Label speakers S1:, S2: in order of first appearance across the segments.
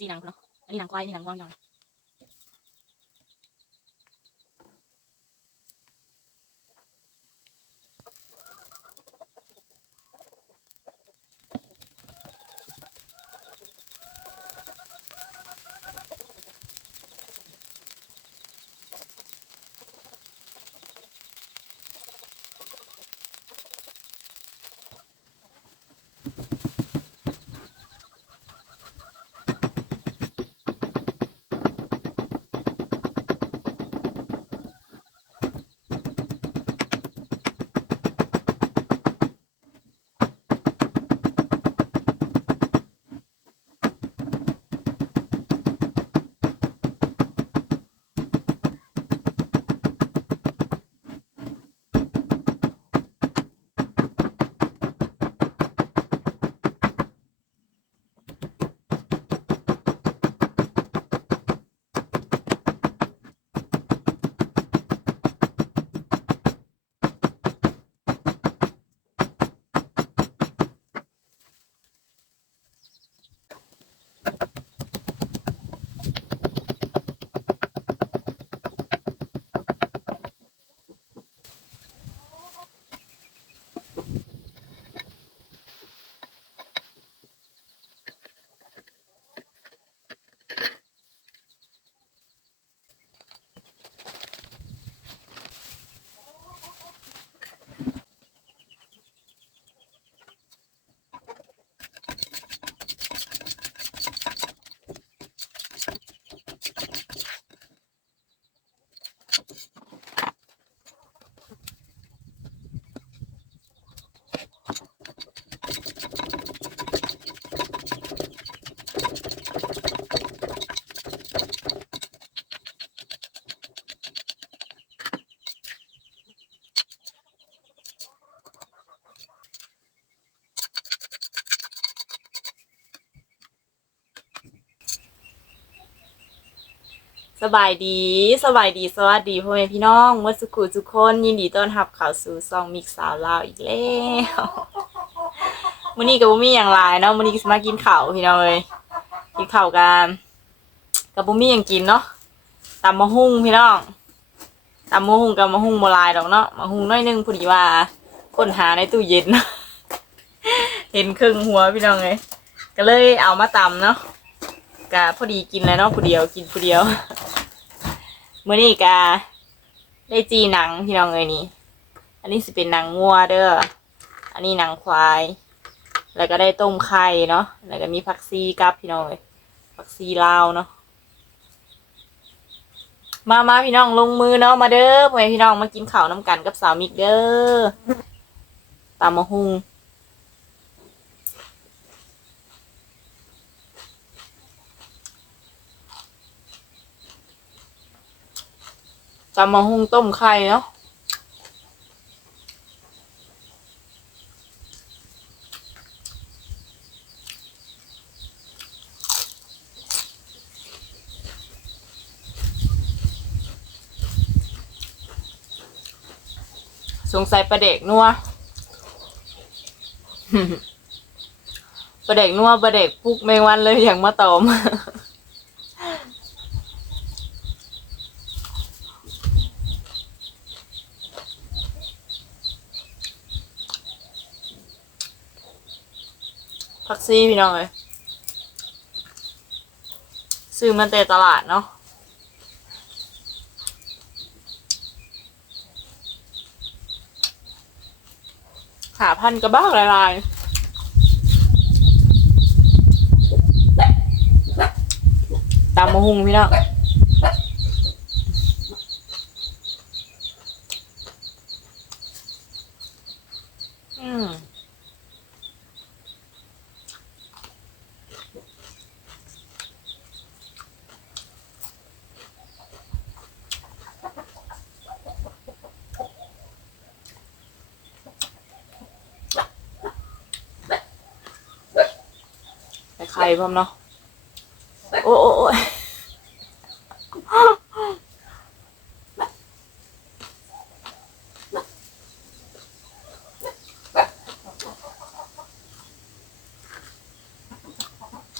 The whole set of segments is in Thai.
S1: จีหนังเนาะอันนี้หนังควายนี่หนังว่างยอง สบายดีสบายดีสวัสดีพ่อแม่พี่น้องเมื่อสักครู่ทุกคนยินดีต้อนรับเข้าสู่ซองมิกสาวลาวอีกแล้วมื้อนี้ก็บ่มีหยังหลายเนาะมื้อนี้ก็สิมากินข้าวพี่น้องเอ้ยกินข้าวกันก็บ่มีหยังกินเนาะตำมะฮุ่งพี่น้องตำมะฮุ่งกับมะฮุ่งบ่หลายดอกเนาะมะฮุ่งน้อยหนึงพอดีว่าค้นหาในตู้เย็นเห็นครึ่งหัวพี่น้องเอ้ยก็เลยเอามาตำเนาะก็พอดีกินแล้วเนาะผู้เดียวกินผู้เดียว มื่อนี้กาได้จีหนังพี่น้องเอ้ยนี่ อันนี้สิเป็นหนังงัวเด้อ อันนี้หนังควาย แล้วก็ได้ต้มไข่เนาะ แล้วก็มีผักซีกับพี่น้องเอ้ยผักซีลาวเนาะ มามาพี่น้องลงมือเนาะมาเด้อพ่อพี่น้องมากินข้าวน้ำกันกับสาวมิกเด้อตามมาหุง ตำมะฮุงต้มไข่เนาะสงสัยประเด็กนัวประเด็กนัวประเด็กพุกแมงวันเลยอย่างมาตอม ซีพี่น้องเลยซื้อมาแต่ตลาดเนาะหาพันกระบ้างลายๆตามมาหุงพี่น้องอืม ไข่พร้อมเนาะ โอ้โอ้โอ้ย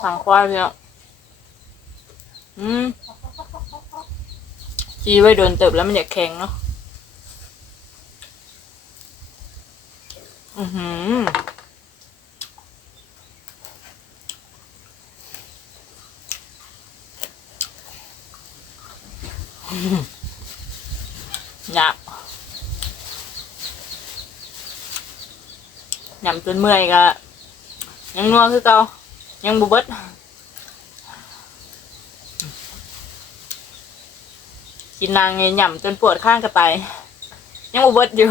S1: หางควายเนี่ยอืมจีไว้โดนเติบแล้วมันอยากแข็งเนาะ อือหือ หยับหยำจนเมื่อยก็ยังนัวคือเก่ายังบุเบิดกินนางไงหย่ำจนปวดข้างกระไตยังบ่เบิดอยู่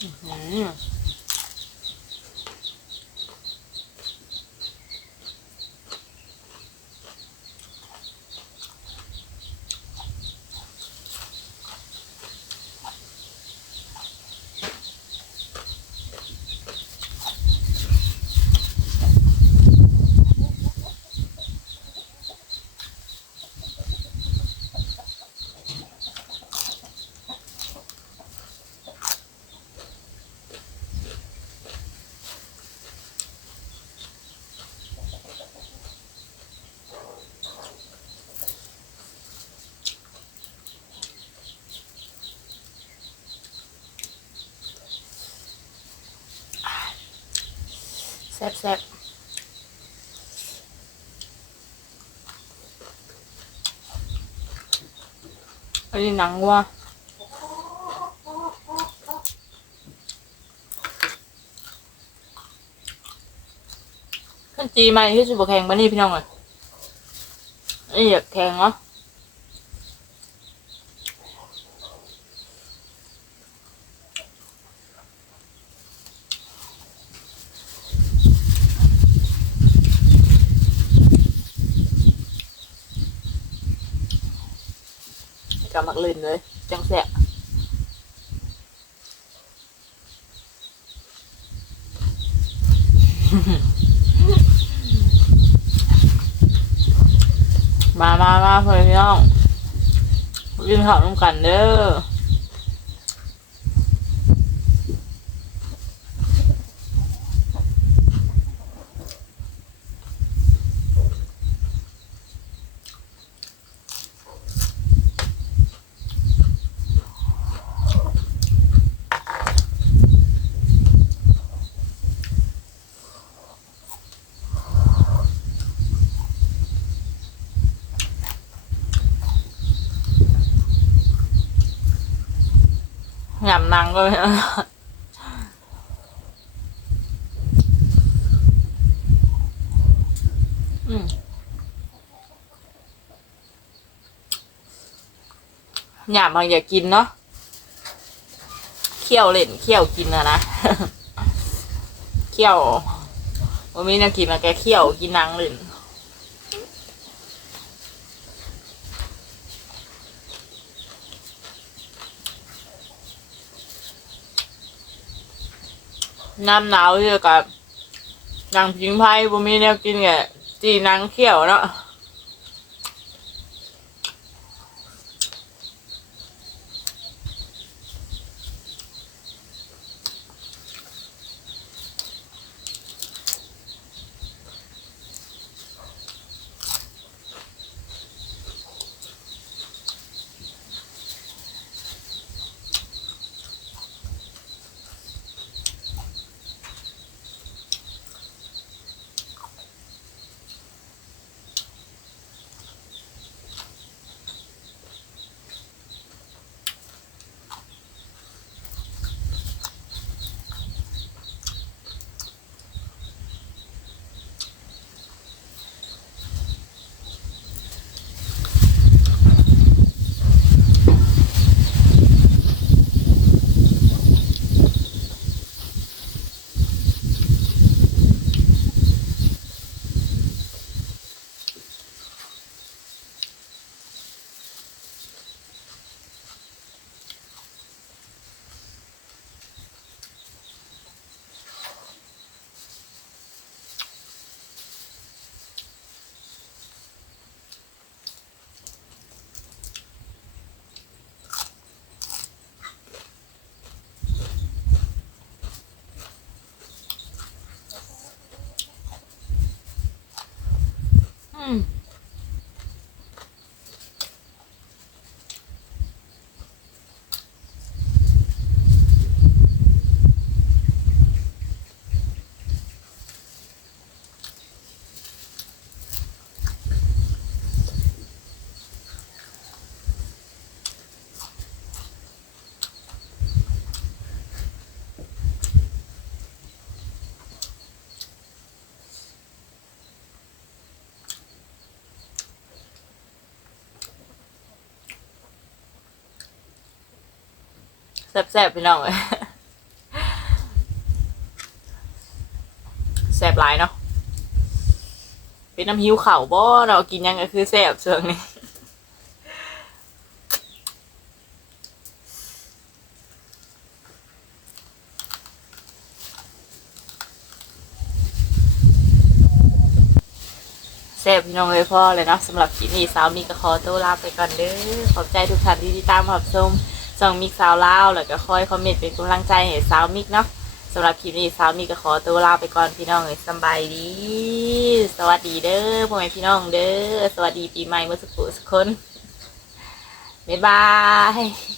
S1: อืม แซ่บแซ่บอันนี้หนังวัว่าขึ้นจีใหมที่สุบแข่งบ้านี่พี่น้องเลยไอ้อยากแข่งเหรอ กับมักลื่นเลย จังแสะมามามาเพื่อนพี่น้องกินข้าวร่วมกันเด้อ ยำนังก็เลยอืมหยำบางอย่ากินเนาะเคี่ยวเล่นเคี่ยวกินอะนะเคี่ยววันนี้นากินมาแกเคี่ยวกินนังเล่น น้ำหนาวเจอกับนางพิงไพ่บ่มีแนวกินแกจีนางเขียวเนาะ แซ่บๆพี่น้องเอ้ยแซ่บหลายเนาะเป็นน้ำหิวเข่าบ่เรากินยังก็คือแซ่บเชิงนี่แซ่บพี่น้องเลยพ่อเลยเนาะสำหรับคลิปนี้สาวมีก็ขอตัวลาไปก่อนเด้อขอบใจทุกท่านที่ติดตามรับชม ส่องมิกสาวลาวแล้วก็คอยคอมเมนต์เป็นกำลังใจให้สาวมิกเนาะสำหรับคลิปนี้สาวมิกก็ขอตัวลาไปก่อนพี่น้องเลยสบายดี สวัสดีเด้อพ่อแม่พี่น้องเด้อสวัสดีปีใหม่เมื่อสักครู่สักคนบ๊ายบาย